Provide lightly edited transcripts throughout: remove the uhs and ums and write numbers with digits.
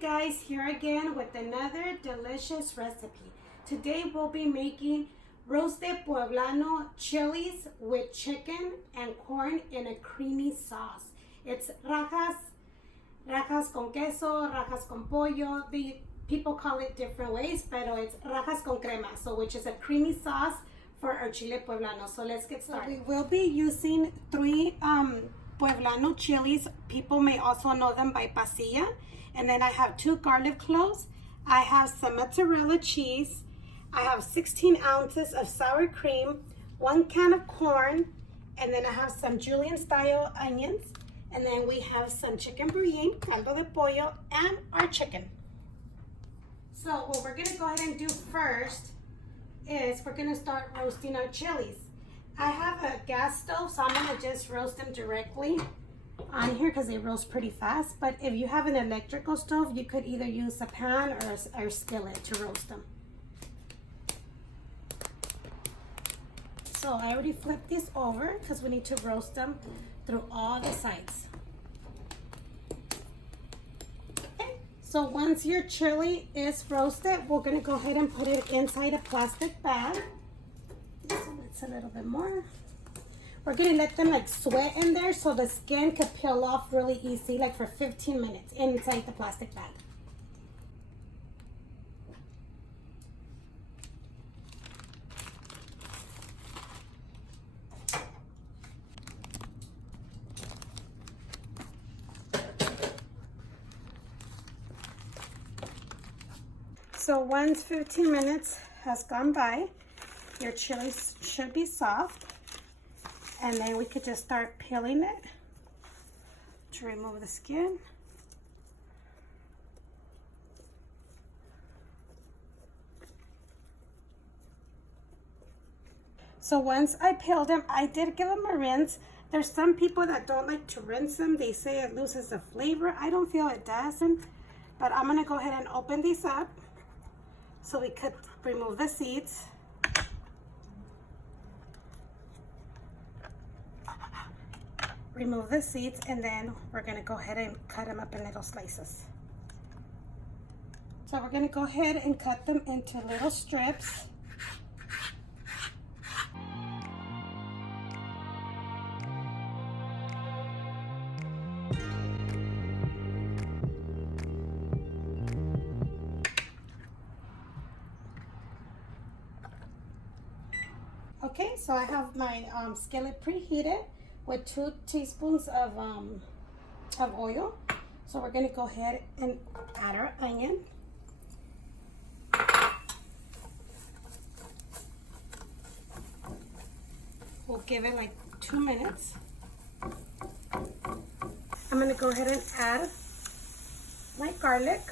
Guys, here again with another delicious recipe. Today we'll be making roasted poblano chilies with chicken and corn in a creamy sauce. It's rajas con queso, rajas con pollo. People call it different ways, pero it's rajas con crema, which is a creamy sauce for our chile poblano. So let's get started. So we will be using 3 poblano chilies. People may also know them by pasilla. And then I have 2 garlic cloves. I have some mozzarella cheese. I have 16 ounces of sour cream, 1 can of corn, and then I have some julienne style onions. And then we have some chicken bouillon, caldo de pollo, and our chicken. So what we're gonna go ahead and do first is we're gonna start roasting our chilies. I have a gas stove, so I'm gonna just roast them directly on here because they roast pretty fast. But if you have an electrical stove, you could either use a pan or a skillet to roast them. So I already flipped this over because we need to roast them through all the sides. Okay. So once your chili is roasted, we're gonna go ahead and put it inside a plastic bag. So that's a little bit more. We're gonna let them sweat in there so the skin could peel off really easy, for 15 minutes inside the plastic bag. So once 15 minutes has gone by, your chili should be soft. And then we could just start peeling it to remove the skin. So once I peeled them, I did give them a rinse. There's some people that don't like to rinse them. They say it loses the flavor. I don't feel it does. But I'm gonna go ahead and open these up so we could remove the seeds. Remove the seeds, and then we're gonna go ahead and cut them up in little slices. So we're gonna go ahead and cut them into little strips. Okay, so I have my skillet preheated with 2 teaspoons of oil. So we're gonna go ahead and add our onion. We'll give it 2 minutes. I'm gonna go ahead and add my garlic.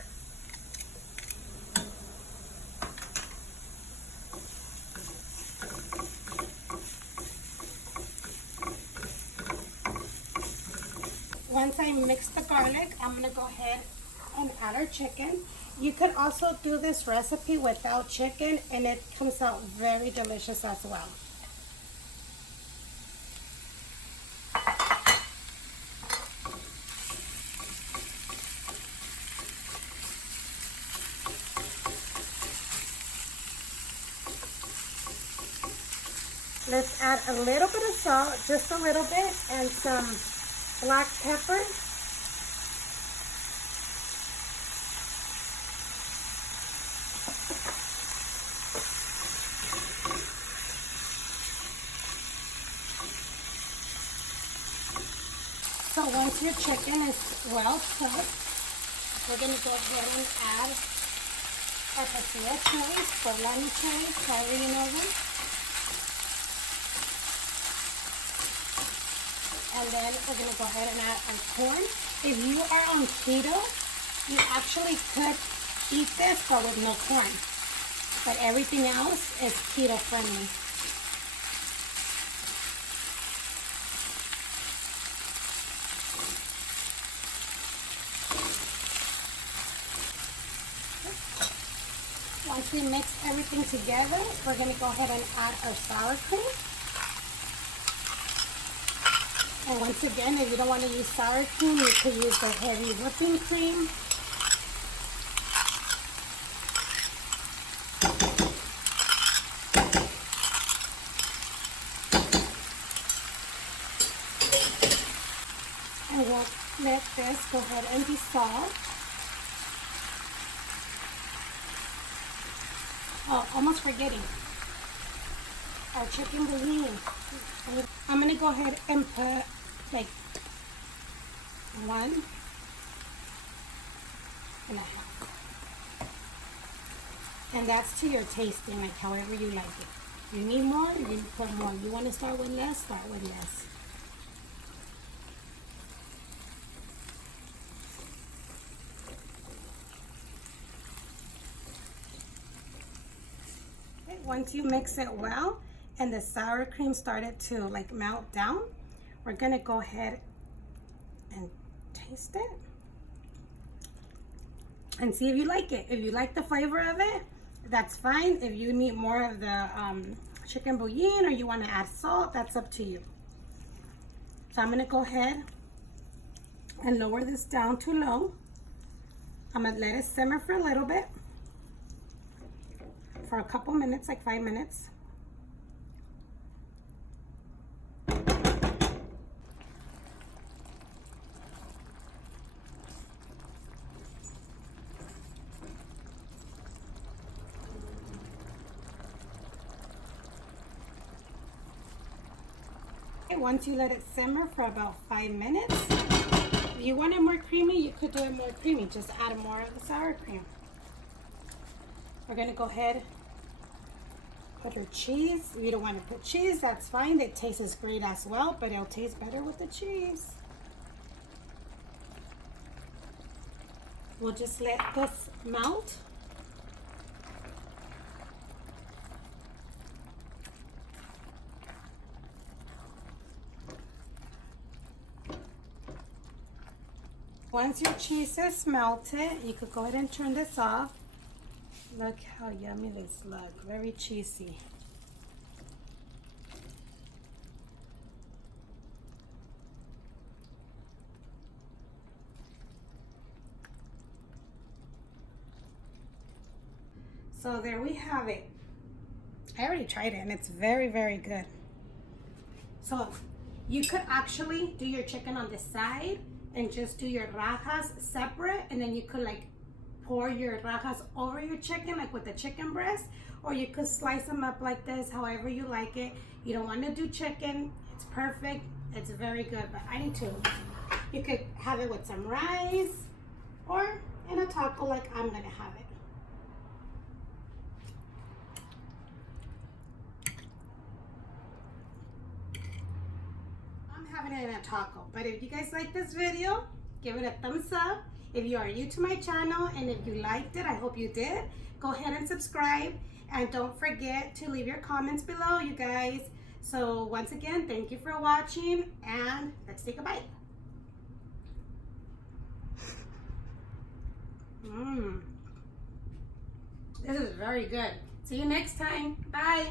Once I mix the garlic, I'm gonna go ahead and add our chicken. You could also do this recipe without chicken and it comes out very delicious as well. Let's add a little bit of salt, just a little bit, and some black pepper. So once your chicken is well cooked, we're going to go ahead and add our pasilla chilies, poblano chilies, however you know them. And then we're going to go ahead and add our corn. If you are on keto, you actually could eat this but with no corn. But everything else is keto friendly. Once we mix everything together, we're going to go ahead and add our sour cream. And once again, if you don't want to use sour cream, you could use the heavy whipping cream. this, go ahead and dissolve. Oh, almost forgetting. Our chicken bouillon. I'm gonna go ahead and put like 1.5. And that's to your tasting, like however you like it. You need more, you need to put more. You want to start with less, start with less. Okay, once you mix it well and the sour cream started to like melt down, we're gonna go ahead and taste it and see if you like it. If you like the flavor of it, that's fine. If you need more of the chicken bouillon or you want to add salt, that's up to you. So I'm going to go ahead and lower this down to low. I'm going to let it simmer for a little bit, for a couple minutes, like 5 minutes. Once you let it simmer for about 5 minutes, if you want it more creamy, you could do it more creamy. Just add more of the sour cream. We're going to go ahead, put our cheese. If you don't want to put cheese, that's fine. It tastes great as well, but it'll taste better with the cheese. We'll just let this melt. Once your cheese is melted, you could go ahead and turn this off. Look how yummy this looks. Very cheesy. So there we have it. I already tried it and it's very, very good. So you could actually do your chicken on the side and just do your rajas separate, and then you could like pour your rajas over your chicken, like with the chicken breast, or you could slice them up like this, however you like it. You don't want to do chicken, it's perfect, it's very good, but I need to. You could have it with some rice or in a taco like I'm gonna have it. Having it in a taco. But if you guys like this video, give it a thumbs up. If you are new to my channel and if you liked it, I hope you did, go ahead and subscribe, and don't forget to leave your comments below, you guys. So once again, thank you for watching, and let's take a bite. This is very good. See you next time. Bye.